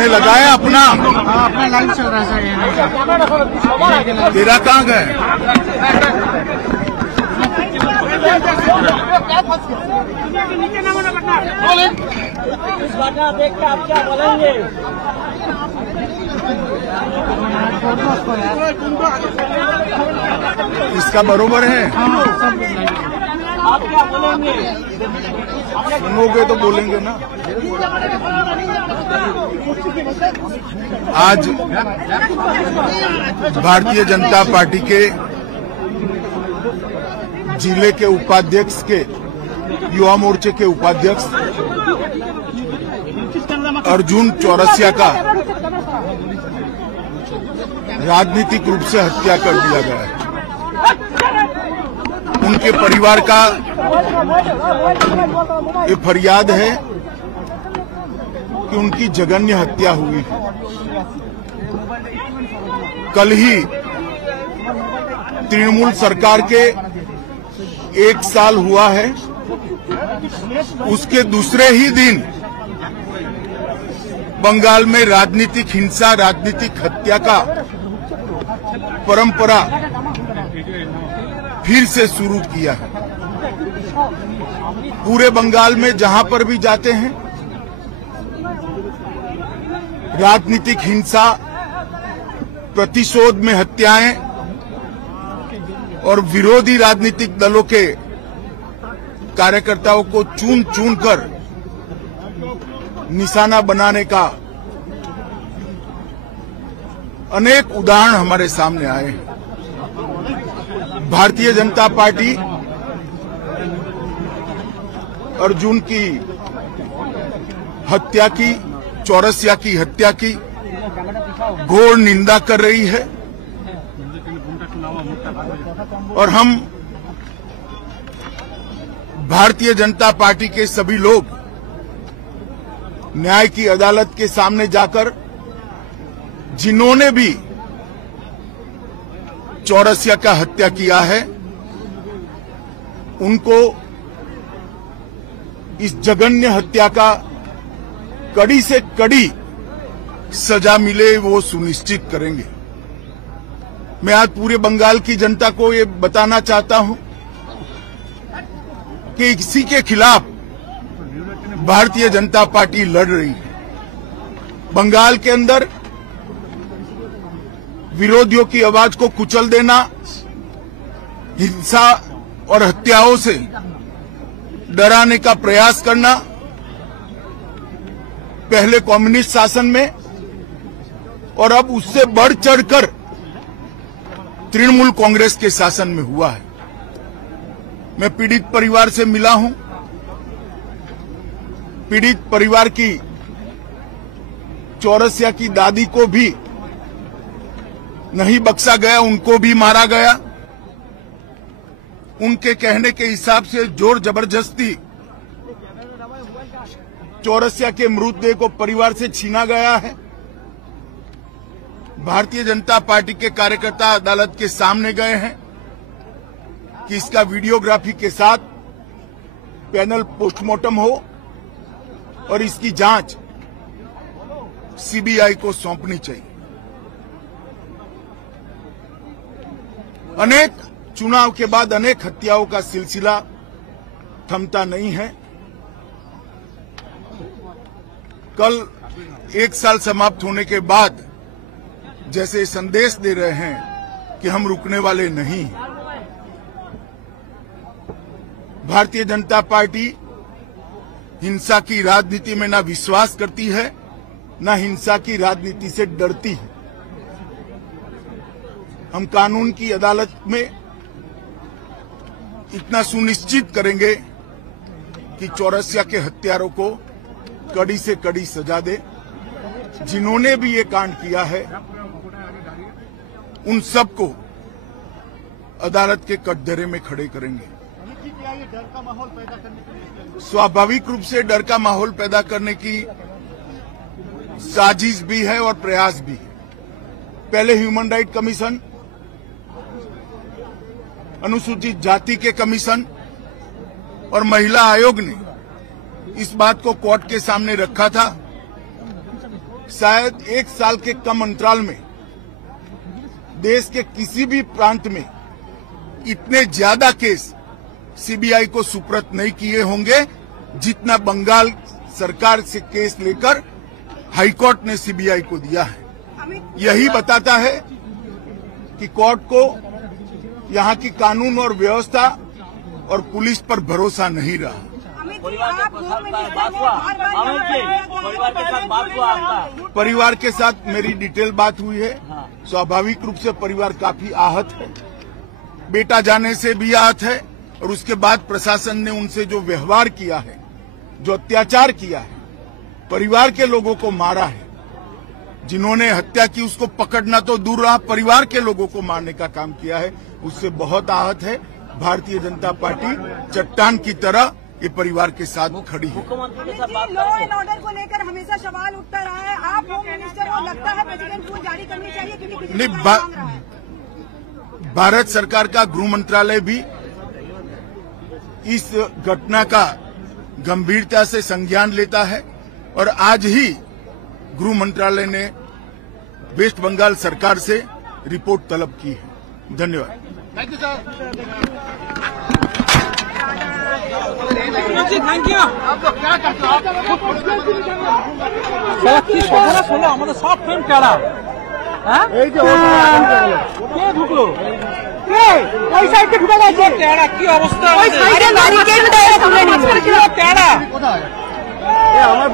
तुमने लगाया अपना? अपना लाइव चल रहा है सर। तेरा कहाँ गए? इस घटना देख के आप क्या बोलेंगे? इसका बरोबर है? आप क्या बोलेंगे? सुनोगे तो बोलेंगे ना। आज भारतीय जनता पार्टी के जिले के उपाध्यक्ष के युवा मोर्चे के उपाध्यक्ष अर्जुन चौरसिया का राजनीतिक रूप से हत्या कर दिया गया है। उनके परिवार का ये फरियाद है कि उनकी जघन्य हत्या हुई है। कल ही तृणमूल सरकार के 1 साल हुआ है, उसके दूसरे ही दिन बंगाल में राजनीतिक हिंसा, राजनीतिक हत्या का परंपरा फिर से शुरू किया है। पूरे बंगाल में जहां पर भी जाते हैं राजनीतिक हिंसा, प्रतिशोध में हत्याएं और विरोधी राजनीतिक दलों के कार्यकर्ताओं को चुन चुन कर निशाना बनाने का अनेक उदाहरण हमारे सामने आए हैं। भारतीय जनता पार्टी अर्जुन की हत्या की, चौरसिया की हत्या की घोर निंदा कर रही है और हम भारतीय जनता पार्टी के सभी लोग न्याय की अदालत के सामने जाकर जिन्होंने भी चौरसिया का हत्या किया है उनको इस जघन्य हत्या का कड़ी से कड़ी सजा मिले वो सुनिश्चित करेंगे। मैं आज पूरे बंगाल की जनता को ये बताना चाहता हूं कि इसी के खिलाफ भारतीय जनता पार्टी लड़ रही है। बंगाल के अंदर विरोधियों की आवाज को कुचल देना, हिंसा और हत्याओं से डराने का प्रयास करना पहले कम्युनिस्ट शासन में और अब उससे बढ़ चढ़कर तृणमूल कांग्रेस के शासन में हुआ है। मैं पीड़ित परिवार से मिला हूं। पीड़ित परिवार की चौरसिया की दादी को भी नहीं बख्शा गया, उनको भी मारा गया। उनके कहने के हिसाब से जोर जबरदस्ती चौरसिया के मृतदेह को परिवार से छीना गया है। भारतीय जनता पार्टी के कार्यकर्ता अदालत के सामने गए हैं कि इसका वीडियोग्राफी के साथ पैनल पोस्टमार्टम हो और इसकी जांच सीबीआई को सौंपनी चाहिए। अनेक चुनाव के बाद अनेक हत्याओं का सिलसिला थमता नहीं है। कल 1 साल समाप्त होने के बाद जैसे संदेश दे रहे हैं कि हम रुकने वाले नहीं हैं। भारतीय जनता पार्टी हिंसा की राजनीति में ना विश्वास करती है, ना हिंसा की राजनीति से डरती है। हम कानून की अदालत में इतना सुनिश्चित करेंगे कि चौरसिया के हत्यारों को कड़ी से कड़ी सजा दे। जिन्होंने भी ये कांड किया है उन सबको अदालत के कटघरे में खड़े करेंगे। डर का माहौल पैदा करने के लिए स्वाभाविक रूप से डर का माहौल पैदा करने की साजिश भी है और प्रयास भी है। पहले ह्यूमन राइट कमीशन, अनुसूचित जाति के कमीशन और महिला आयोग ने इस बात को कोर्ट के सामने रखा था शायद 1 साल के कम अंतराल में देश के किसी भी प्रांत में इतने ज्यादा केस सीबीआई को सुपुर्द नहीं किए होंगे जितना बंगाल सरकार से केस लेकर हाईकोर्ट ने सीबीआई को दिया है। यही बताता है कि कोर्ट को यहाँ की कानून और व्यवस्था और पुलिस पर भरोसा नहीं रहा। परिवार के साथ मेरी डिटेल बात हुई है। स्वाभाविक रूप से परिवार काफी आहत है, बेटा जाने से भी आहत है, और उसके बाद प्रशासन ने उनसे जो व्यवहार किया है, जो अत्याचार किया है, परिवार के लोगों को मारा है, जिन्होंने हत्या की उसको पकड़ना तो दूर रहा, परिवार के लोगों को मारने का काम किया है, उससे बहुत आहत है। भारतीय जनता पार्टी चट्टान की तरह ये परिवार के साथ खड़ी है। मुख्यमंत्री के साथ बात लॉ एंड ऑर्डर को लेकर हमेशा सवाल उठता रहा है। आप होम मिनिस्टर को लगता है प्रेसिडेंट रूल जारी करनी चाहिए क्योंकि नहीं, मांग रहा है। भारत सरकार का गृह मंत्रालय भी इस घटना का गंभीरता से संज्ञान लेता है, और आज ही गृह मंत्रालय ने वेस्ट बंगाल सरकार से रिपोर्ट तलब की है। धन्यवाद। Thank you sir. Thank you. आप लोग क्या करते हो? আমাদের সব ফ্রেম কেডা হ্যাঁ এই যে কে ঢুকলো কে ওই সাইডে ঢুকে গেছে কেডা কি অবস্থা ওই সাইডে ব্যারিকেড দেয় সামনে কেডা কোথায় এ আমার